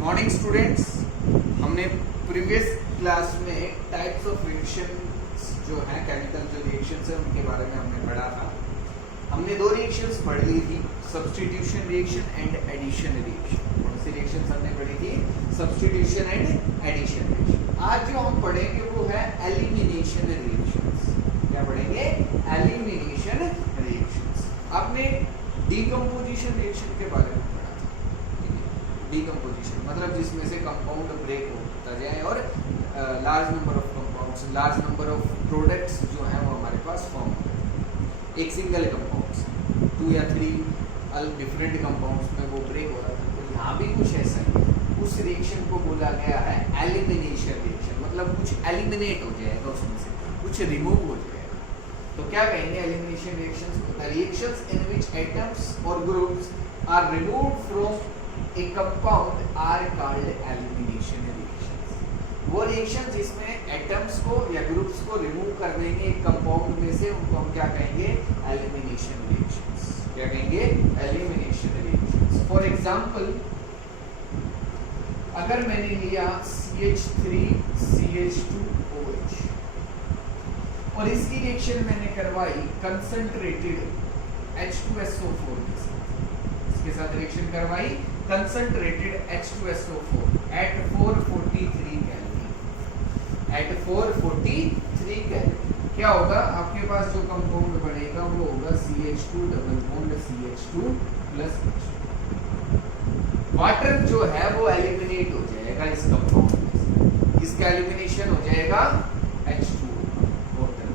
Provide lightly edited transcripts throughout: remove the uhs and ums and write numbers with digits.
Morning students, हमने previous class में types of reaction जो है केमिकल जो रिएक्शंस है उनके बारे में हमने पढ़ा था। हमने दो रिएक्शंस पढ़ ली थी, substitution reaction and addition reaction. कौन सी रिएक्शंस हमने पढ़ी थी? Substitution and addition reaction. आज जो हम पढ़ेंगे वो है एलिमिनेशन रिएक्शंस। क्या पढ़ेंगे? Elimination reactions. आपने डीकंपोजिशन रिएक्शन के बारे में पढ़ा था। डीकंपोजिशन मतलब जिसमें से कंपाउंड ब्रेक होता जाए और large number of compounds, large number of products जो हैं वो हमारे पास फॉर्म होते हैं एक सिंगल कंपाउंड से। 2 या 3 डिफरेंट कंपाउंड्स में वो ब्रेक हो रहा था। तो यहाँ भी कुछ ऐसा ही, उस रिएक्शन को बोला गया है एलिमिनेशन रिएक्शन। मतलब कुछ एलिमिनेट हो जाएगा, उसमें से कुछ रिमूव हो जाएगा। तो क्या कहेंगे एलिमिनेशन रिएक्शंस को? The reactions in which atoms और groups are removed from a compound are called elimination reactions. वो रिएक्शन जिसमें एटम्स को या ग्रुप्स को रिमूव कर देंगे एक कंपाउंड में से, उनको हम क्या कहेंगे? Elimination reactions. क्या कहेंगे? Elimination reactions. फॉर एग्जांपल, अगर मैंने लिया CH3CH2OH और इसकी रिएक्शन मैंने करवाई कंसंट्रेटेड H2SO4 के साथ, इसके साथ रिएक्शन करवाई concentrated H2SO4 at 443 kelvin, at 443 kelvin. क्या होगा? आपके पास जो कंपाउंड बनेगा वो होगा CH2 double bond CH2 plus H2। Water जो है वो एलिमिनेट हो जाएगा इस कंपाउंड में से। इसका एलिमिनेशन हो जाएगा H2 वाटर।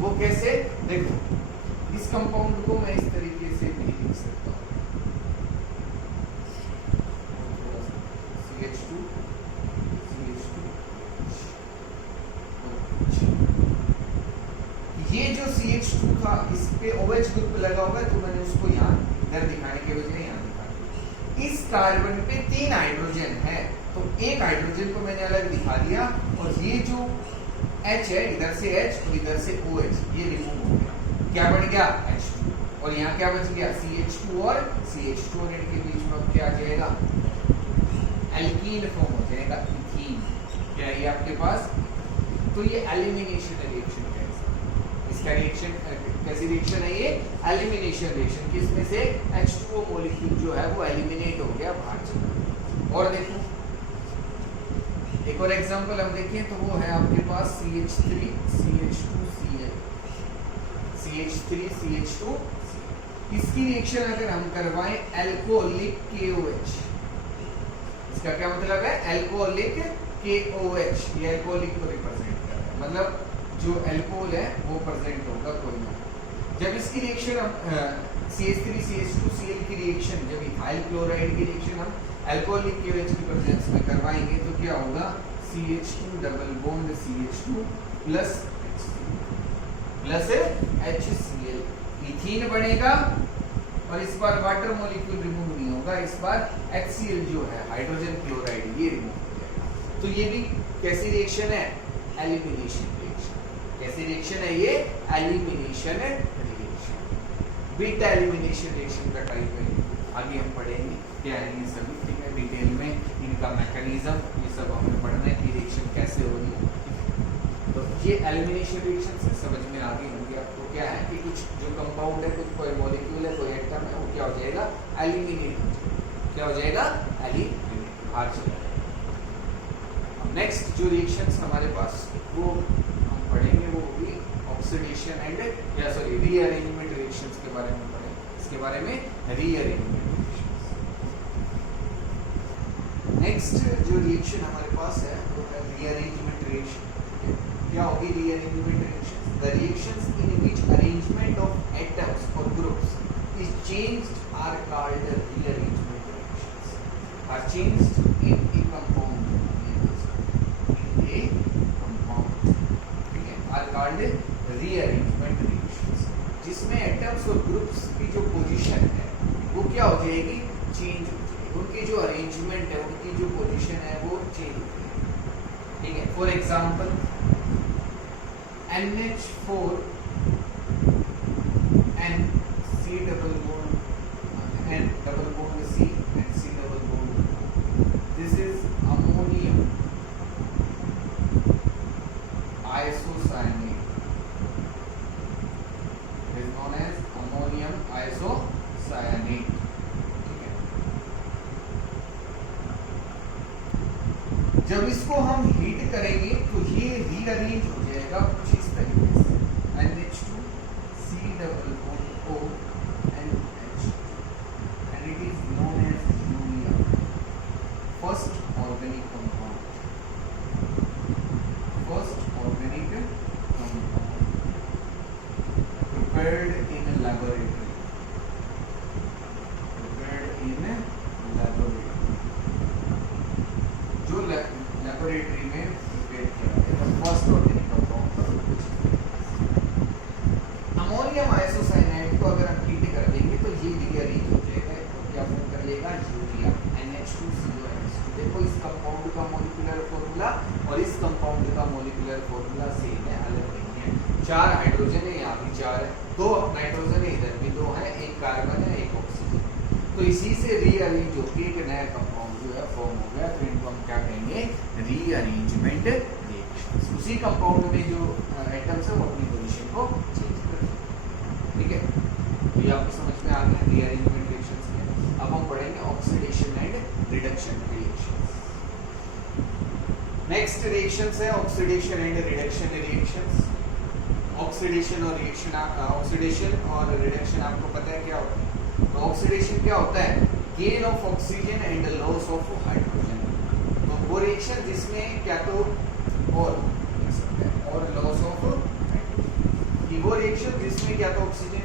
वो कैसे? देखो, इस कंपाउंड को मैं इस तरीके से भी लिख सकता हूँ, CH2 ये जो CH2 था इस पे OH ग्रुप लगा हुआ है, तो मैंने उसको यहाँ इधर दिखाने के बजाय यहाँ दिखा दिया। इस कार्बन पे 3 हाइड्रोजन है, तो एक हाइड्रोजन को मैंने अलग दिखा दिया और ये जो H है, इधर से H और इधर से OH, ये रिमूव हो गया। क्या बन गया? H2। और यहाँ क्या बच गया? CH2 और CH2, और इनके बीच में अब क्या आ जाएगा? एल्कीन फॉर्म हो जाएगा, इथीन। क्या है ये आपके पास? तो ये एलिमिनेशन रिएक्शन है। इसका रिएक्शन कैसी रिएक्शन है ये? Elimination reaction. किसमें से? H2O मॉलिक्यूल जो है वो एलिमिनेट हो गया, बाहर चला। और देखो एक और एग्जांपल हम देखें तो वो है आपके पास CH3CH2Cl, CH3CH2। इसकी रिएक्शन अगर हम करवाएं अल्कोहलिक KOH, इसका क्या मतलब है? अल्कोहलिक KOH, ये अल्कोहलिक को रिप्रेजेंट कर रहा है। मतलब जो अल्कोहल है वो प्रेजेंट होगा कोई ना। जब इसकी रिएक्शन हम CH3CH2Cl की रिएक्शन, जब इथाइल क्लोराइड की रिएक्शन हम अल्कोहलिक KOH की प्रेजेंस में करवाएंगे तो क्या होगा? CH2 double bond CH2 plus HCl, ethene बनेगा। और इस बार वाटर मॉलिक्यूल रिमूव नहीं होगा, इस बार HCl जो है हाइड्रोजन क्लोराइड, ये रिमूव हो जाएगा। तो ये भी कैसी रिएक्शन है? Elimination reaction. कैसी रिएक्शन है ये? Elimination reaction. Beta elimination reaction का टाइप है, आगे हम पढ़ेंगे क्या है ये सभी, ठीक है, डिटेल में इनका मैकेनिज्म ये सब हमें पढ़ना है कि रिएक्शन कैसे हो रही है। तो ये एलिमिनेशन रिएक्शन से समझ में आ गई होंगी आपको। क्या है कि कुछ जो कंपाउंड है, कुछ कोई मॉलिक्यूल है, कोई एटम है, वो क्या हो जाएगा? एलिमिनेट हो जाएगा। क्या हो जाएगा? एलिमिनेट, बाहर चला जाएगा। नेक्स्ट जो रिएक्शंस हमारे पास वो हम पढ़ेंगे वो होगी ऑक्सीडेशन एंड या सॉरी रीअरेंजमेंट रिएक्शंस के बारे में पढ़ेंगे। इसके बारे में रीअरेंजमेंट रिएक्शंस। नेक्स्ट जो रिएक्शन हमारे पास है वो है रीअरेंजमेंट रिएक्शन। क्या होगी rearrangement reaction? The reactions in which arrangement of atoms और groups is changed are called rearrangement reactions. Are changed in a compound, are called rearrangement reactions. जिसमें एटम्स और ग्रुप्स की जो पोजीशन है वो क्या हो जाएगी? चेंज हो जाएगी। उनकी जो अरेंजमेंट है, उनकी जो पोजीशन है वो चेंज हो जाएगी, ठीक है। For example NH4 N C double bond C and C double bond, this is जब इसको हम हीट करेंगे तो ये रीअरेंज हो जाएगा कुछ इस तरीके से NH2COO and H and it is known as urea, first organic compound prepared in a laboratory. जो लेबोरेटरी में प्रिपेयर किया गया first organic compound. Ammonium isocyanide को अगर हम हीट कर देंगे तो ये रीअरेंज हो जाएगा, तो क्या फॉर्म कर लेगा यूरिया NH2CONH2। देखो इस कंपाउंड का मॉलिक्यूलर फॉर्मूला और इस कंपाउंड का मॉलिक्यूलर फॉर्मूला सेम है, अलग नहीं है। 4 हाइड्रोजन है, यहाँ भी 4 है, 2 नाइट्रोजन है, इधर भी 2 है, एक कार्बन है, एक ऑक्सीजन। तो इसी से रीअरेंज होकर एक नया कंपाउंड जो है फॉर्म हो गया, तो इनको हम क्या कहेंगे रीअरेंजमेंट रिएक्शंस। उसी कंपाउंड में जो एटम्स है वो अपनी पोजीशन को चेंज कर देते हैं। ठीक है, तो ये आपको समझ में आ गया रीअरेंजमेंट रिएक्शंस के। अब हम पढ़ेंगे oxidation and reduction reactions. Next reactions है oxidation and reduction reactions. Oxidation और रिएक्शन, ऑक्सीडेशन और रिडक्शन आपको पता है क्या होता है। तो ऑक्सीडेशन क्या होता है, gain of oxygen and loss of hydrogen. तो वो रिएक्शन जिसमें क्या तो और लॉस ऑफ हाइड्रोजन, वो रिएक्शन जिसमें क्या तो ऑक्सीजन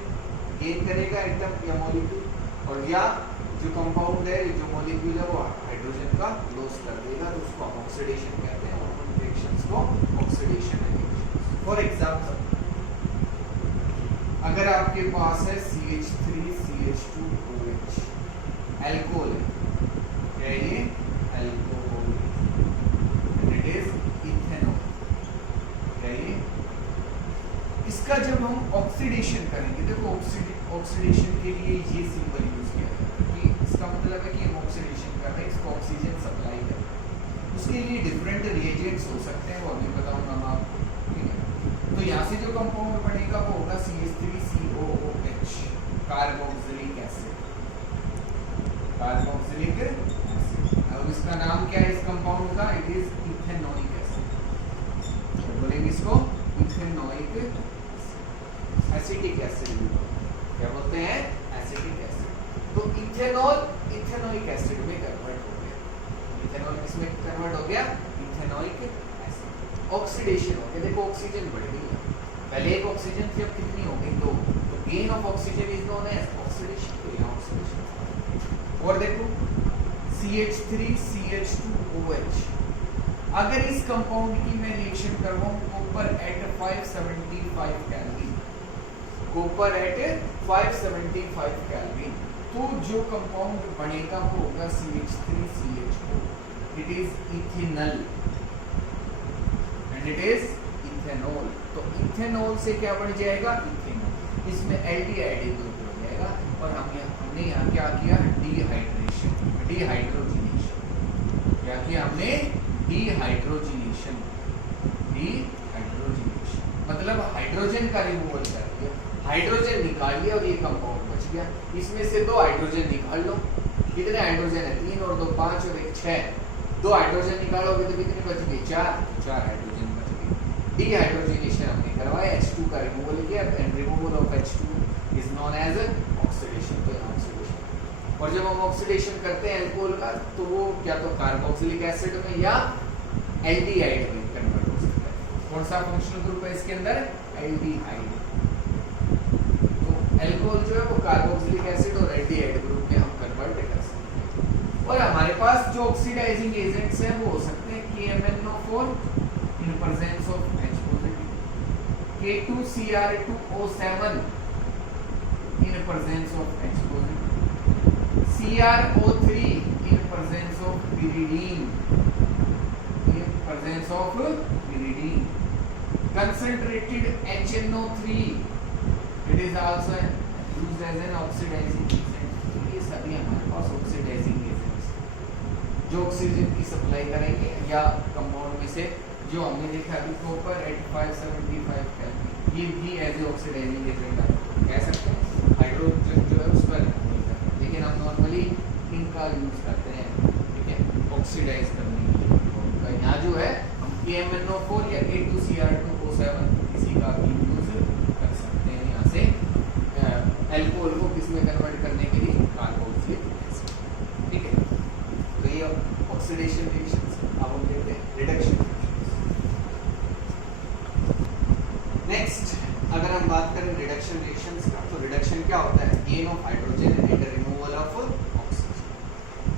गेन करेगा एटम या मॉलिक्यूल, और या जो कंपाउंड है जो मॉलिक्यूल है वो हाइड्रोजन का लॉस कर देगा, तो उसको हम ऑक्सीडेशन कहते हैं। और उन रिएक्शंस को ऑक्सीडेशन रिएक्शंस। फॉर एग्जांपल अगर आपके पास है CH3CH2OH अल्कोहल है, क्या ये अल्कोहल, इट इज इथेनॉल, क्या ये। इसका जब हम ऑक्सीडेशन करेंगे, देखो ऑक्सीडेशन के लिए ये सिंबल यूज किया जाता है कि इसका मतलब है कि हम ऑक्सीडेशन कर रहे हैं, इसको ऑक्सीजन सप्लाई कर रहे हैं। उसके लिए डिफरेंट रिएजेंट्स हो सकते हैं, वो अभी बताऊंगा मैं आपको। तो यहाँ से जो कंपाउंड बनेगा वो होगा CH3COOH, carboxylic acid, carboxylic acid. अब इसका नाम क्या है इस कंपाउंड का, इट इज इथेनोइक एसिड। बोलेंगे इसको इथेनोइक एसिटिक एसिड, क्या बोलते हैं एसिटिक एसिड। तो इथेनॉल इथेनोइक एसिड में कन्वर्ट हो गया, इथेनॉल किसमें कन्वर्ट हो गया, इथेनोइक एसिड। ऑक्सीडेशन हो गया, देखो ऑक्सीजन बढ़ गई है, पहले एक ऑक्सीजन थी अब कितनी हो गई, 2। तो gain of oxygen is known as oxidation, तो यहाँ ऑक्सीडेशन। और देखो CH3CH2OH, अगर इस कंपाउंड की मैं रिएक्शन करवाऊं copper at 575 kelvin, copper at 575 kelvin, तो जो कंपाउंड बनेगा वो होगा CH3CH2, it is ethanol and it is ethanol. तो इथेनॉल से क्या बन जाएगा, इथेनॉल, इसमें एल्डिहाइड ग्रुप हो जाएगा। और हमने यहाँ क्या किया, डिहाइड्रेशन, डिहाइड्रोजिनेशन, क्या किया हमने, डिहाइड्रोजिनेशन, डिहाइड्रोजिनेशन मतलब हाइड्रोजन का रिमूवल कर दिया, हाइड्रोजन निकाल लिया और ये कंपाउंड बच गया। इसमें से 2 हाइड्रोजन निकाल लो, कितने हाइड्रोजन है, 3 और 2 5 और 1 6, 2 हाइड्रोजन निकालोगे तो कितने बच गए, 4 हाइड्रोजन बच गए। डिहाइड्रोजिनेशन हमने करवाया, H2 का रिमूवल किया, and removal of H2 is known as oxidation. तो ऑक्सीडेशन, और जब हम ऑक्सीडेशन करते हैं अल्कोहल का तो वो क्या तो कार्बोक्सिलिक एसिड में या एल्डिहाइड में कन्वर्ट हो सकता है। कौन सा फंक्शनल ग्रुप है इसके अंदर, एल्डिहाइड। तो अल्कोहल जो है वो कार्बोक्सिलिक एसिड और एल्डिहाइड ग्रुप में हम कन्वर्ट कर सकते हैं। और हमारे पास जो ऑक्सीडाइजिंग एजेंट्स हैं वो हो सकते हैं KMnO4 in presence of H positive, K2Cr2O7 in presence of H positive, CrO3 in presence of pyridine, in presence of pyridine, concentrated HNO3, it is also used as an oxidizing agent। तो ये सभी हमारे पास oxidising agents जो oxygen की supply करेंगे, या compound में से जो हमने देखा अभी कॉपर एट 575 केल्विन, ये भी एज ए ऑक्सीडाइजिंग एजेंट आप कह सकते हैं। हाइड्रोजन जो है उस पर लेकिन हम नॉर्मली इनका यूज करते हैं, ठीक है, ऑक्सीडाइज करने के लिए, KMnO4 या K2Cr2O7 किसी का भी यूज कर सकते हैं यहाँ से अल्कोहल को किस में कन्वर्ट करने के लिए, कार्बोक्सिलिक एसिड। ठीक है, तो ये ऑक्सीडेशन रिएक्शंस। अब हम देखते हैं रिडक्शन रिएक्शंस। नेक्स्ट अगर हम बात करें रिडक्शन रिएक्शंस का, तो रिडक्शन क्या होता है, gain of hydrogen and removal of oxygen.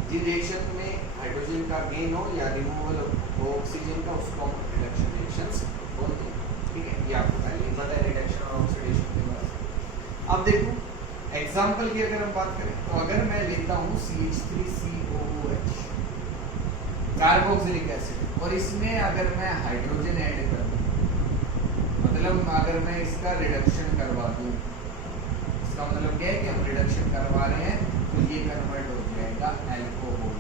जिन रिएक्शन में हाइड्रोजन का गेन हो या रिमूवल हो ऑक्सीजन का, उसको हम रिडक्शन रिएक्शंस बोलते हैं। ठीक है, ये आपको पहले ही पता है रिडक्शन और ऑक्सीडेशन के बारे में। अब देखो एग्जांपल की अगर हम बात करें, तो अगर मैं लेता हूँ CH3COOH कार्बोक्सिलिक एसिड, और इसमें अगर मैं हाइड्रोजन ऐड कर दूं, मतलब अगर मैं इसका रिडक्शन करवा दूं, इसका मतलब क्या है कि हम रिडक्शन करवा रहे हैं, तो ये कन्वर्ट हो जाएगा अल्कोहल में।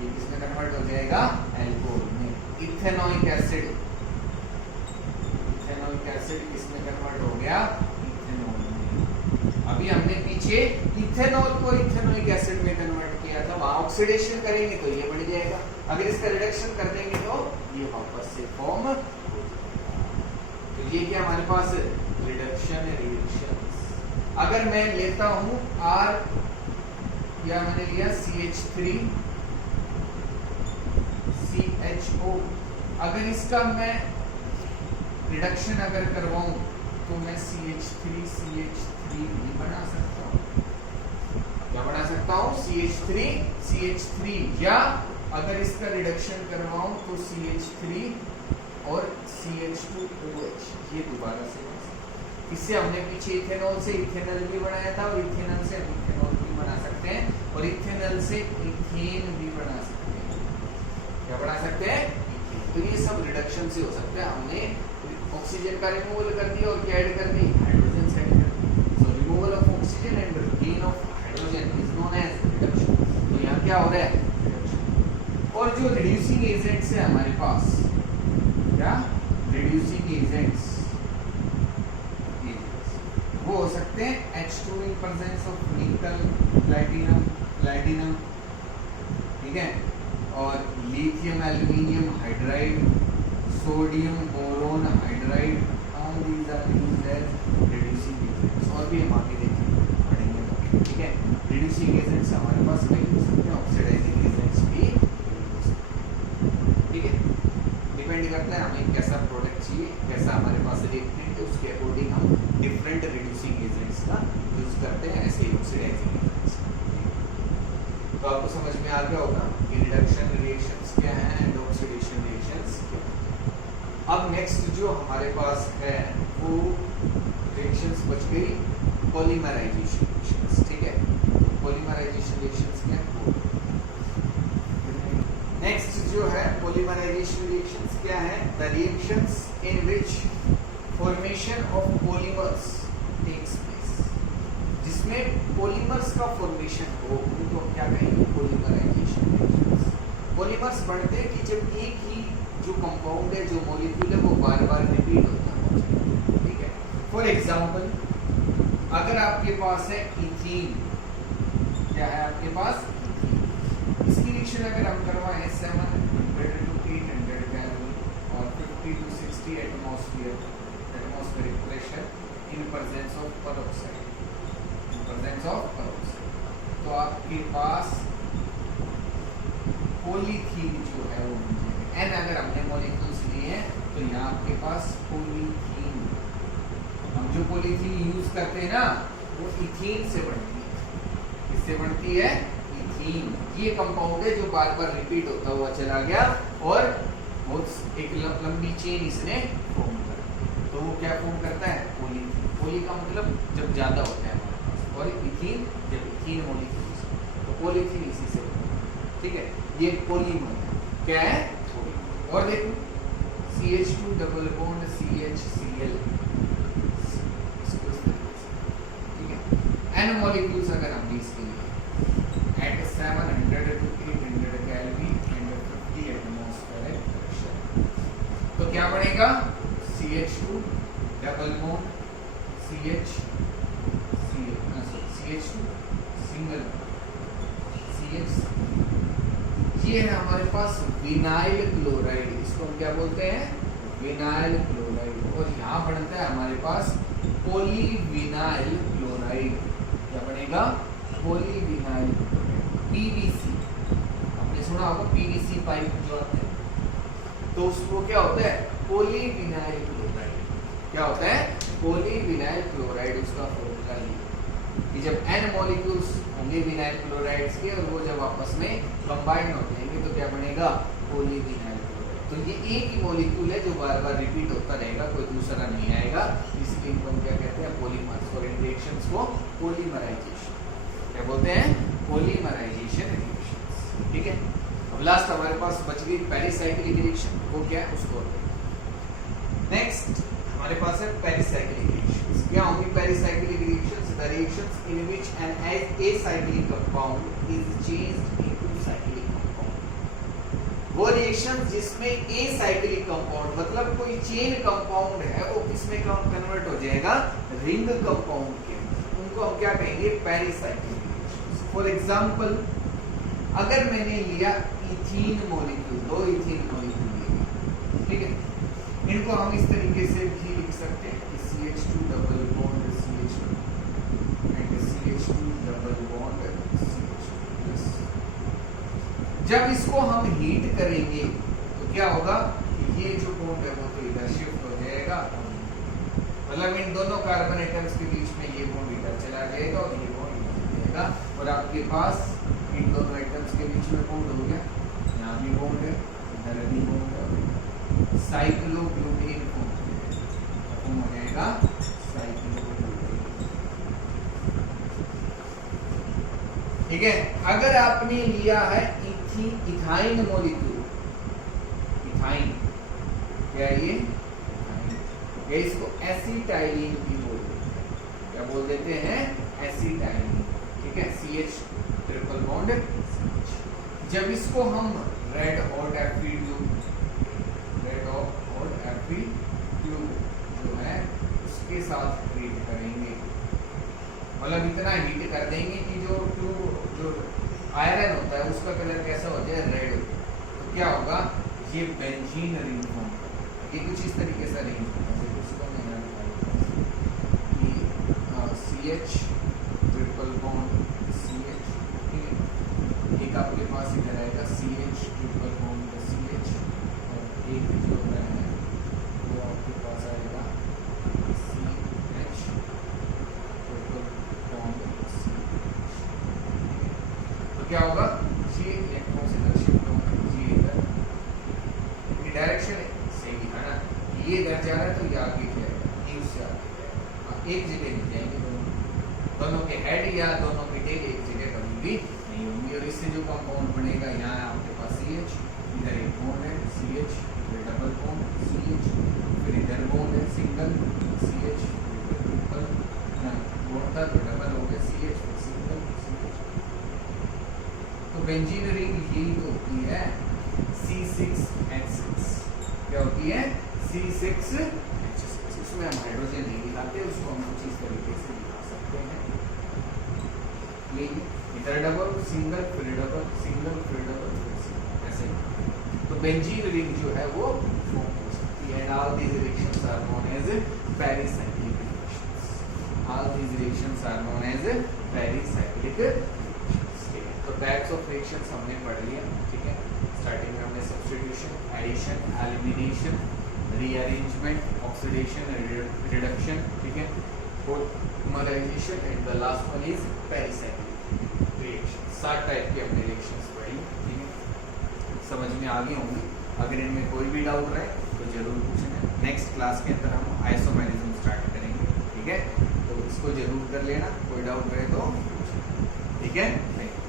ये किसमें कन्वर्ट हो जाएगा, अल्कोहल में। इथेनॉइक एसिड, इथेनॉइक एसिड किसमें कन्वर्ट हो गया, इथेनॉल में। अभी हमने पीछे इथेनॉल को इथेनॉइक एसिड में कन्वर्ट किया था, वहां ऑक्सीडेशन करेंगे तो ये बढ़ जाएगा, अगर इसका रिडक्शन कर देंगे तो ये वापस से फॉर्म हो जाएगा। तो ये क्या हमारे पास रिडक्शन रिएक्शंस। अगर मैं लेता हूं R, या मैंने लिया CH3CHO, अगर इसका मैं रिडक्शन अगर करवाऊं तो मैं CH3CH3 भी बना सकता हूं। क्या बना सकता हूं, CH3CH3, या अगर इसका रिडक्शन करवाऊं तो CH3 और CH2OH, ये दोबारा से। इससे हमने पीछे इथेनॉल से इथेनॉल भी बनाया था, और इथेनॉल से हम इथेनॉल भी बना सकते हैं, और इथेनॉल से इथेन भी बना सकते हैं। क्या बना सकते हैं, तो ये सब रिडक्शन से हो सकता है। हमने ऑक्सीजन का रिमूवल कर दिया और क्या ऐड कर दी, हाइड्रोजन से ऐड कर दी। So removal of oxygen and gain of hydrogen is known as reduction. तो यहाँ क्या हो रहा है, रिडक्शन। और जो रिड्यूसिंग एजेंट्स है हमारे पास, क्या रिड्यूसिंग एजेंट्स, वो हो सकते हैं H2 in presence of nickel, platinum, ठीक है, और lithium aluminium hydride, sodium boron hydride, all these are used as reducing agents. और भी हम आगे देखेंगे, ठीक है। रिड्यूसिंग एजेंट्स हमारे पास कई हो सकते हैं, ऑक्सीडाइजिंग एजेंट्स भी हो सकते हैं, ठीक है। डिपेंड करता है हमें कैसा प्रोडक्ट चाहिए, कैसा हमारे पास रिएक्टेंट है, उसके अकॉर्डिंग हम डिफरेंट रिड्यूसिंग एजेंट्स का यूज करते हैं, ऐसे ही ऑक्सीडाइजिंग एजेंट्स। तो आपको समझ में आ गया होगा कि रिडक्शन रिएक्शंस क्या हैं एंड ऑक्सीडेशन रिएक्शंस क्या हैं। अब नेक्स्ट जो हमारे पास है वो रिएक्शंस बच गई पॉलीमराइजेशन रिएक्शंस, ठीक है। पॉलीमराइजेशन रिएक्शंस क्या है, नेक्स्ट जो है पॉलीमराइजेशन रिएक्शंस क्या है, the reactions in which formation of polymers takes place, जिसमें पॉलीमर्स का फॉर्मेशन हो, उनको हम क्या कहेंगे, पॉलीमराइजेशन रिएक्शंस। पॉलीमर्स बनते हैं कि जब एक ही जो कंपाउंड है, जो मॉलिक्यूल है, वो बार बार रिपीट होता है, ठीक है। फॉर एग्जांपल अगर आपके पास है इथीन, क्या है आपके पास, इसकी रिएक्शन अगर हम करवाएं 700 to 800 केल्विन और 50 to 60 atmospheric pressure in presence of peroxide, तो आपके पास पॉलीथीन जो है वो बन जाएगा। एन अगर हमने मॉलिक्यूल्स लिए हैं तो यहाँ आपके पास पॉलीथीन, हम जो पॉलीथीन यूज करते हैं ना, वो इथीन से बनती है। किससे बनती है, इथीन। ये कंपाउंड है जो बार बार रिपीट होता हुआ चला गया और बहुत एक लंबी चेन इसने फॉर्म कर, तो वो क्या फॉर्म करता है, पॉलीथीन। पॉली का मतलब जब ज्यादा होता है हमारे पास, और इथीन जब इथीन मॉलिक्यूल्स, तो पॉलीथीन इसी से बनता है, ठीक है। ये पॉलीमर है, क्या है, पॉलीमर। और देखो CH2 डबल बॉन्ड CHCl, ठीक है। N मॉलिक्यूल्स अगर हम इसके लिए at 700 to 800 kelvin and 50 atmospheric pressure, तो क्या बनेगा, CH2 double bond CH2 single CH ये है हमारे पास विनाइल क्लोराइड, इसको हम क्या बोलते हैं, विनाइल क्लोराइड। और यहाँ बनता है हमारे पास पॉलीविनाइल क्लोराइड। क्या बनेगा, पॉलीविनाइल पीवीसी। आपने सुना होगा पीवीसी पाइप जो आते हैं, तो उसको क्या होता है, पॉलीविनाइल क्लोराइड। क्या होता है, पॉलीविनाइल क्लोराइड, उसका फॉर्मूला ये कि जब n मॉलिक्यूल्स होंगे विनाइल क्लोराइड्स के और वो जब आपस में कंबाइन हो जाएंगे तो क्या बनेगा, पॉलीविनाइल क्लोराइड। तो ये एक ही मॉलिक्यूल है जो बार बार रिपीट होता रहेगा, कोई दूसरा नहीं आएगा, इसलिए इनको हम क्या कहते हैं, पॉलीमर्स। और इन रिएक्शंस को पॉलीमराइजेशन क्या बोलते हैं, पॉलीमराइजेशन रिएक्शंस। ठीक है, अब लास्ट हमारे पास बच गई पेरिसाइक्लिक रिएक्शन, वो क्या है उसको नेक्स्ट हमारे पास है पेरिसाइक्लिक रिएक्शंस। क्या होंगी pericyclic reactions, the reactions in which N acyclic compound is changed into cyclic compound. वो रिएक्शंस जिसमें एसाइक्लिक कंपाउंड मतलब कोई चेन कंपाउंड है वो किसमें कन्वर्ट हो जाएगा, रिंग कंपाउंड के, उनको हम क्या कहेंगे, पेरिसाइक्लिक रिएक्शंस। फॉर एग्जांपल अगर मैंने लिया इथीन मॉलिक्यूल, दो इथीन मॉलिक्यूल लिए, ठीक है, इनको हम इस तरीके से भी लिख सकते हैं CH2 double bond CH2 and CH2 double bond CH2। जब इसको हम हीट करेंगे तो क्या होगा, ये जो बॉन्ड है वो तो इधर शिफ्ट हो जाएगा, मतलब इन दोनों कार्बन एटम्स के बीच में ये बॉन्ड इधर चला जाएगा और ये बॉन्ड इधर जाएगा, और आपके पास इन दोनों एटम्स के बीच में बॉन्ड हो गया, यहाँ भी बॉन्ड है, इधर भी बॉन्ड है, साइक्लोब्यूटेन फॉर्म हो जाएगा, साइक्लोब्यूटेन। ठीक है, अगर आपने लिया है इथाइन मॉलिक्यूल, इथाइन क्या है ये, या इसको एसिटाइलिन भी बोलते हैं, क्या बोल देते हैं, एसिटाइलिन। ठीक है, CH ट्रिपल बॉन्ड। जब इसको हम रेड हॉट Fe ट्यूब जो है उसके साथ हीट करेंगे, मतलब इतना हीट कर देंगे कि जो ट्यूब जो आयरन होता है उसका कलर कैसा हो जाए, रेड। तो क्या होगा, ये बेंजीन रिंग फॉर्म, ये कुछ इस तरीके से रिंग उसको मैं CH ट्रिपल बॉन्ड CH, एक आपके पास इधर आएगा CH ट्रिपल बॉन्ड CH, और एक जो है वो आपके पास आएगा CH ट्रिपल बॉन्ड CH। तो क्या होगा, ये इलेक्ट्रॉन इधर शिफ्ट होंगे, ये इधर, ये डायरेक्शन सही है ना, ये इधर जा रहा है तो ये आगे जाएगा, ये उससे आगे जाएगा, एक जगह नहीं जाएंगे दोनों के हेड या दोनों के टेल एक जगह कभी भी नहीं होंगी। और इससे जो कंपाउंड बनेगा, यहाँ आपके पास CH, इधर एक बॉन्ड है CH, फिर डबल बॉन्ड CH, फिर इधर बॉन्ड है सिंगल CH, फिर ट्रिपल बॉन्ड था तो डबल हो गया CH, फिर सिंगल CH। तो बेंजीन रिंग यही तो होती है C6H6। क्या होती है, C6H6। उसमें हम हाइड्रोजन नहीं दिखाते, उसको हम कुछ इस तरीके से दिखा सकते हैं, इधर डबल सिंगल फिर डबल सिंगल फिर डबल ऐसे। तो बेंजीन रिंग जो है वो फॉर्म हो सकती है, and all these reactions are known as pericyclic reactions. All these reactions are known as pericyclic reactions. ठीक है, तो टाइप्स ऑफ रिएक्शंस हमने पढ़ लिया। ठीक है, स्टार्टिंग में हमने substitution, addition, elimination, rearrangement, oxidation, reduction, ठीक है, polymerization, and the last one is pericyclic reaction. 7 type के हमने रिएक्शंस पढ़ी। ठीक है, समझ में आ गई होंगी। अगर इनमें कोई भी डाउट रहे तो जरूर पूछना। नेक्स्ट क्लास के अंदर हम आइसोमेरिज्म स्टार्ट करेंगे। ठीक है, तो इसको जरूर कर लेना, कोई डाउट रहे तो पूछना। ठीक है, थैंक यू।